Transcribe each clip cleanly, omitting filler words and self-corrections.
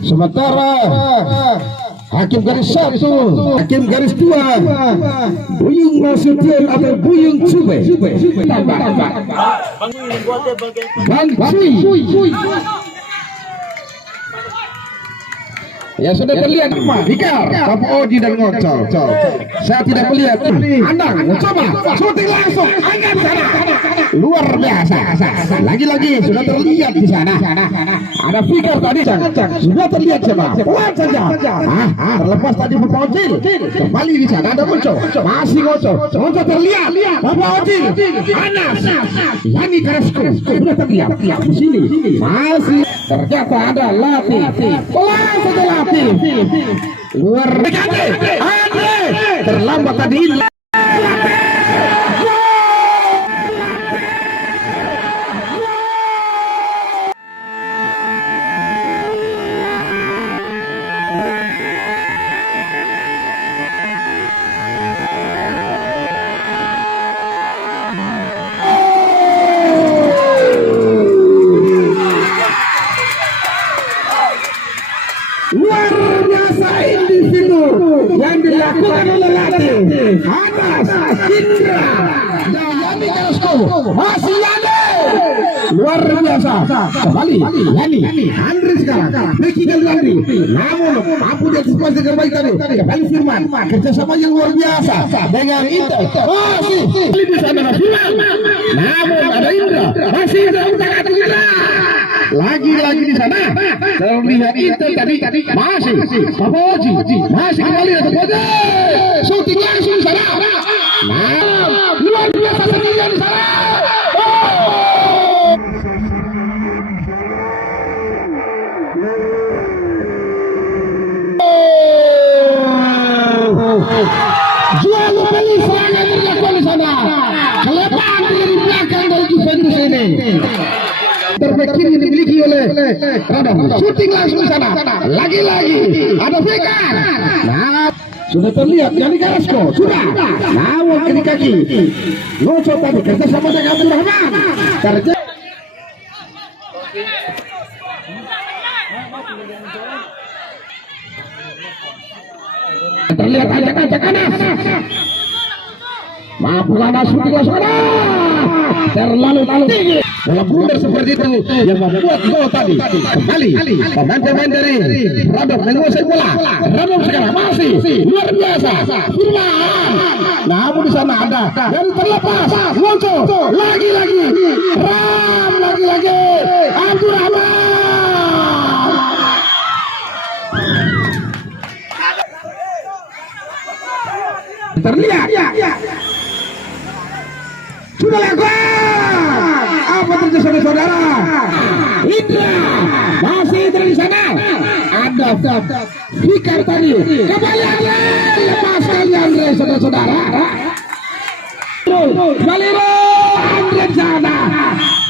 Sementara hakim garis 1, hakim garis 2, Buyung Nasution atau Buyung Cube tambah Bang Cui. Ya sudah terlihat Hikar, Papa Oji dan Ngocol. Saya tidak melihat. Andang mencoba syuting langsung, angkat sana. Luar biasa. Lagi-lagi sudah terlihat di sana. Ada Fikar tadi, sudah terlihat sama. Pelan saja. Terlepas tadi Papa Oji. Kembali di sana ada muncul. Masih Ngocol. Ngocol terlihat. Papa Oji. Anas. Yani Karasko sudah terlihat di sini. Masih ternyata ada Lati. Pelan saja Lati. Luar Andre terlambat tadi. Luar biasa individu yang dilakukan oleh Lati, Anas, Indra, dan Yani Karasko. Masih Yani. Luar biasa. Kembali Yani, Andre sekarang. Beki Galandi. Namun mampu dia situasi terbaik tadi. Kembali Firman. Kerjasama yang luar biasa dengan Indra. Masih di sana Firman. Namun ada Indra. Masih ada utak-atik Indra. Lagi-lagi di sana terlihat itu tadi masih Papa Oji masih kembali ke Oji syuting langsung di sana. Nah, luar biasa sendirian di sana. Jual beli serangan dilakukan di sana. Kelemahan dari belakang dari Juventus ini. Terbaik kiri dimiliki oleh Radom. Syuting langsung di sana. Lagi-lagi ada Fikar. Nah, sudah terlihat Yani Karasko. Sudah. Namun kiri kaki. Ngocol tadi kerjasama dengan Abdul Rahman. Kerja. Terlihat ajak-ajak Anas. Mampu Anas syuting langsung. Terlalu tinggi. Dalam blunder seperti itu yang membuat gol tadi. Kembali pemain-pemain dari Radom menguasai bola. Radom sekarang masih luar biasa. Firman. Namun di sana ada dari terlepas. Muncul lagi-lagi. Ram lagi-lagi. Abdul Rahman. Terlihat. Sudah lakukan. Apa terjadi saudara-saudara? Indra masih Indra di sana. Ada Fikar tadi. Kembali Andre. Lepas kali Andre saudara-saudara. Kembali Andre di sana.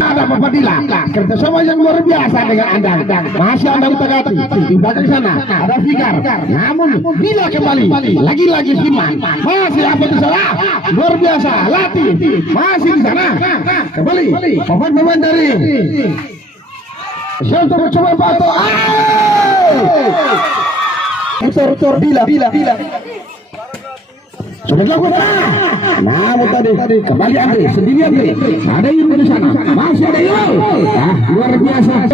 Ada Bapak Dila. Kerjasama yang luar biasa dengan Andang. Masih Andang Tagati. Di belakang sana ada Fikar. Namun Dila kembali. Lagi-lagi Firman. Masih apa di sana? Luar biasa. Lati masih di sana. Kembali pemain-pemain dari Shelter mencoba batu. Putar Dila. Sudah dilakukan. Namun tadi kembali Andre sendirian. Ada Yuru di sana. Masih ada Yuru. Luar biasa.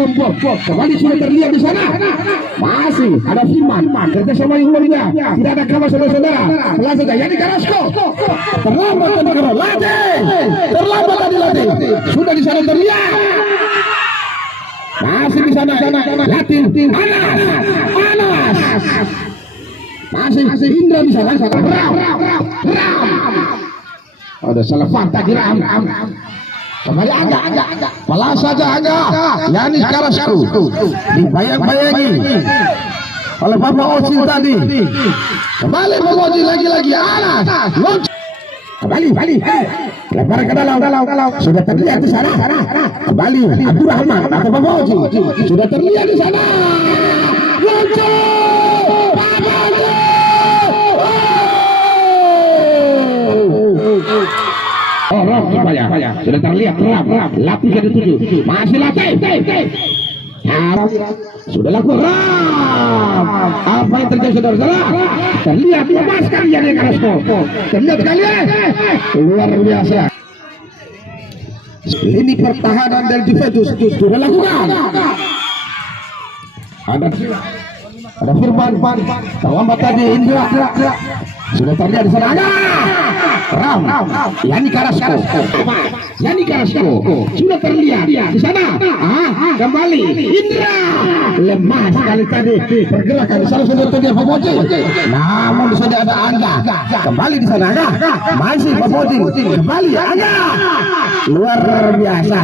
Kembali sudah terlihat di sana. Masih ada Firman. Kerjasama yang luar biasa. Tidak ada kalah saudara-saudara. Pelan saja Yani Karasko. Terlambat tadi karena Lati. Terlambat tadi Lati. Sudah di sana terlihat. Masih di sana. Lati. Anas. Masih Indra di sana. Ram. Ada salah fanta di Ram. Kembali agak. Pelan saja agak. Yani Karasko dibayang-bayangi oleh Papa Oji tadi. Kembali Papa Oji lagi-lagi. Anas. Kembali. Lebar ke dalam. Sudah terlihat di sana. Kembali Abdul Rahman atau Papa Oji. Sudah terlihat di sana. supaya sudah terlihat terang latih ke tujuh, masih latih. Sudah lakukan apa yang terjadi saudara-saudara? Terlihat melepaskan Yanni Carrasco, terlihat sekali luar biasa. Ini pertahanan dari Juventus sudah lakukan. Ada Firman, terlambat tadi Indra, sudah terlihat di sana. Ram, Yanni Carrasco sudah terlihat di sana. Kembali Indra, lemah sekali tadi pergerakan di sana sudah terlihat Papoji. Namun sudah ada Angga, kembali di sana. Masih Papoji, kembali Angga, luar biasa.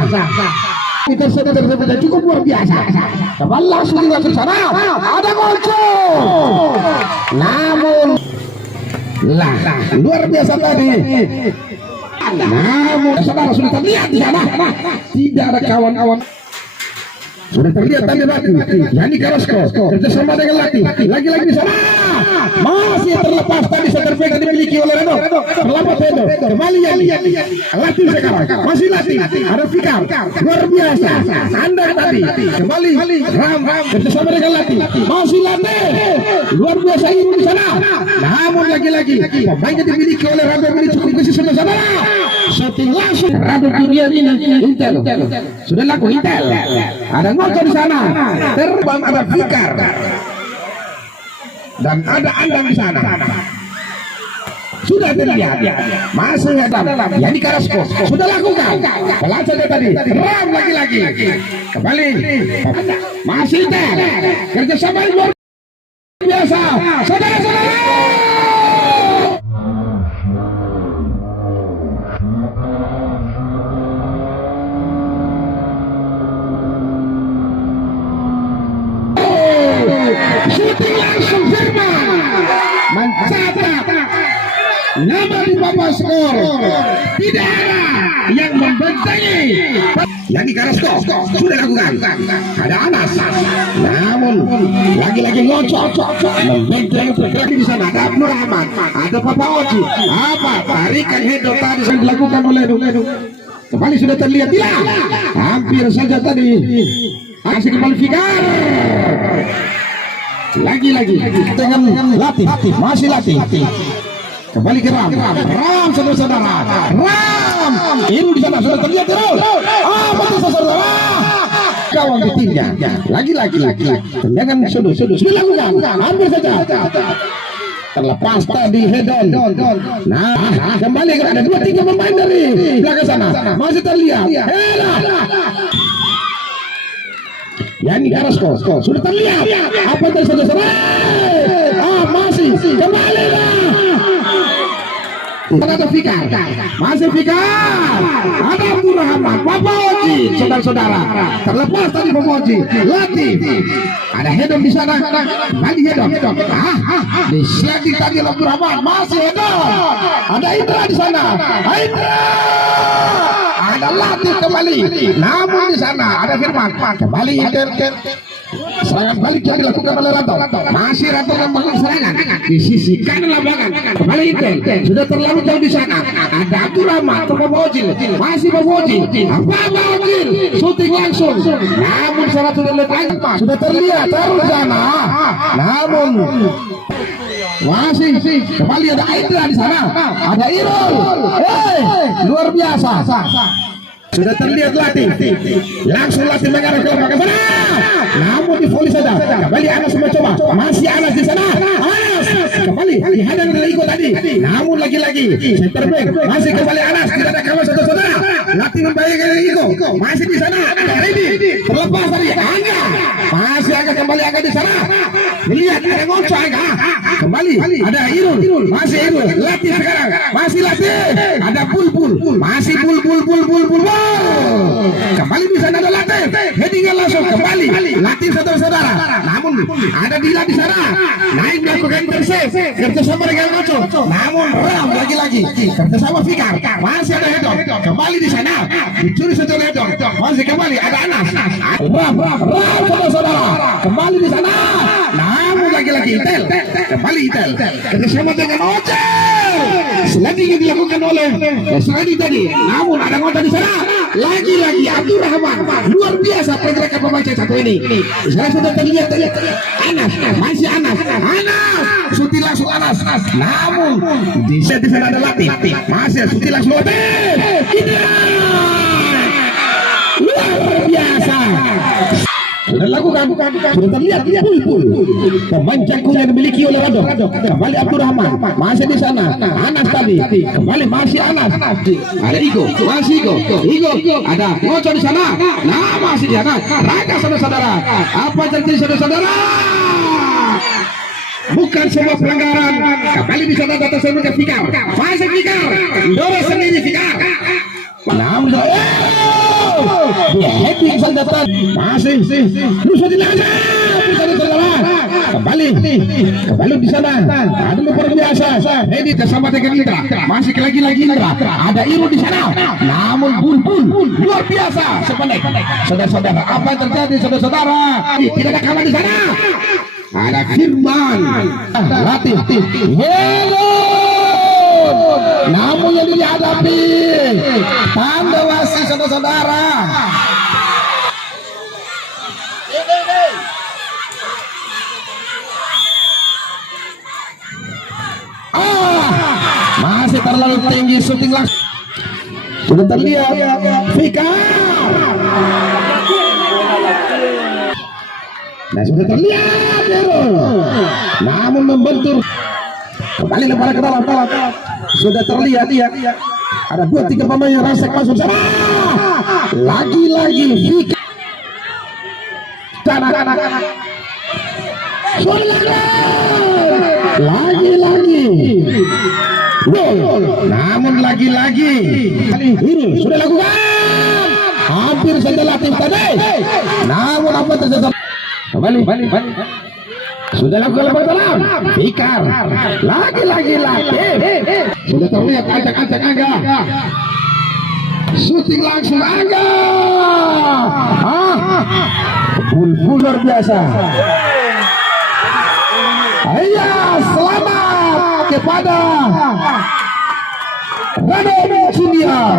Kita sudah cukup luar biasa. Kembali langsung di sana. Ada gol. Namun luar biasa tadi. Namun saudara sudah terlihat di sana. Tidak ada kawan-kawan. Sudah terlihat tadi Yanni Carrasco kerjasama dengan lagi-lagi di sana. Masih terlepas tadi center back dimiliki oleh Redo. Terlambat Redo. Kembali Yanni. Latih sekarang. Masih latih. Ada Fikar. Luar biasa. Sandar tadi. Kembali Ram kerjasama dengan latih. Masih latih. Luar biasa ini di sana. Namun lagi-lagi pemainnya dimiliki oleh Rado ini cukup khusus saudara. Shooting langsung Rado dunia ini Intel. Sudah laku Intel. Ada Ngoco di sana. Terbang ada Fikar. Dan ada Andang di sana. Sudah terlihat. Masih ada Yanni Carrasco. Sudah lakukan. Pelacanya tadi. Ram lagi-lagi. Kembali. Masih Intel. Kerjasama yang luar biasa. Saudara-saudara. Shooting langsung Firman mencatat nama di papan skor. Tidak ada yang membentengi. Yanni Carrasco sudah lakukan. Ada Anas. Namun lagi-lagi ngocok membenteng terjadi di sana. Ada Abdul Rahman. Ada Papa Oji. Apa tarikan hedok tadi yang dilakukan oleh Edu. Kembali sudah terlihat tidak. Hampir saja tadi. Aksi kembali Fikar. Lagi-lagi dengan latih, masih latih. Kembali ke Ram saudara-saudara. Ram ini di sana sudah terlihat terus. Betul saudara. Kawan ditinggal. Lagi-lagi tendangan sudah lakukan. Hampir saja. Terlepas tadi Hedon. Nah, kembali ada 2-3 pemain dari belakang sana. Masih terlihat. Yanni Carrasco sudah terlihat. Apa yang terjadi? Masih kembali lah. Ada Fikar. Masih Fikar. Ada Abdul Rahman. Papa Oji. Saudara-saudara. Terlepas tadi Papa Oji. Latih. Ada Hedon di sana. Kembali Hedon. Disliding tadi Abdul Rahman. Masih Hedon. Ada Indra di sana. Indra. Ada latih kembali. Namun di sana ada Firman. Kembali Intel. Serangan balik yang dilakukan oleh Rato. Masih Rato membangun serangan di sisi kanan lapangan. Kembali Intel. Sudah terlalu jauh di sana. Ada Abdul Rahman. Pabojil. Masih Pabojil. Pabojil. Shooting langsung. Namun salah sudah lihat. Sudah terlihat taruh di sana. Namun masih kembali ada Indra di sana. Ada Irul. Luar biasa. Sudah terlihat latih. Langsung latih mengarah ke belakang sana. Namun di volley saja. Kembali Anas mencoba. Masih Anas di sana. Anas kembali dihadang oleh Iko tadi. Namun lagi-lagi center back. Masih kembali Anas. Tidak ada kawan saudara-saudara. Latih membahayakan Iko. Masih di sana. Ada Redi. Terlepas tadi Angga. Masih Angga kembali Angga di sana. Lihat ada Ngoco Angga. Kembali ada Irul. Masih Irul. Latih sekarang. Masih latih. Ada Bulbul. Masih Bulbul. Kembali di sana ada latih. Heading langsung kembali. Latih saudara-saudara. Namun ada Dila di sana. Naik melakukan bersih. Kerjasama dengan Ngoco. Namun Ram lagi-lagi. Kerjasama Fikar. Masih ada Hedon. Kembali di sana. Dicuri saja Hedon. Masih kembali ada Anas. Ram saudara-saudara. Kembali di sana. Namun lagi-lagi Intel. Kembali Intel. Kerjasama dengan Oce. Sliding yang dilakukan oleh sliding tadi. Namun ada anggota di sana. Lagi-lagi Abdurrahman. Luar biasa pergerakan pemain satu ini. Saya sudah terlihat Anas, masih Anas. Suti langsung Anas. Namun di sana ada Latif. Masih Suti langsung Latif. Luar biasa. Sudah lakukan, sudah terlihat pul pemain jago yang dimiliki oleh Rado. Kembali Abdurrahman, masih di sana. Anas tadi, kembali masih Anas. Ada Igo, masih Igo. Ada Ngoco di sana. Nah masih di sana. Raga saudara-saudara. Apa terjadi saudara-saudara? Bukan sebuah pelanggaran. Kembali di sana data saya Fikar. Masih Fikar. Dorong sendiri Fikar. Namun heading saja masih bisa dilanggar kembali di sana ada luar biasa heading bersama dengan Indra masih lagi Indra ada Iru di sana namun Bulbul luar biasa sependek saudara-saudara apa yang terjadi saudara-saudara tidak ada kalah di sana ada Firman Latif namun yang dihadapi tanda wasit saudara-saudara. Masih terlalu tinggi syuting langsung. Sudah terlihat Fikar. Nah sudah terlihat namun membentur. Kembali lempar ke dalam. Sudah terlihat ada 2-3 pemain yang rasek masuk sana. Lagi-lagi Fikar. Lagi-lagi. Namun lagi-lagi. Ini sudah lakukan. Hampir saja Latif tadi. Namun apa terjadi? Kembali. Sudah lakukan lebar dalam Fikar lagi Latif sudah terlihat acak-acak Angga syuting langsung Angga Bulbul luar biasa. Iya selamat kepada Rado Junior.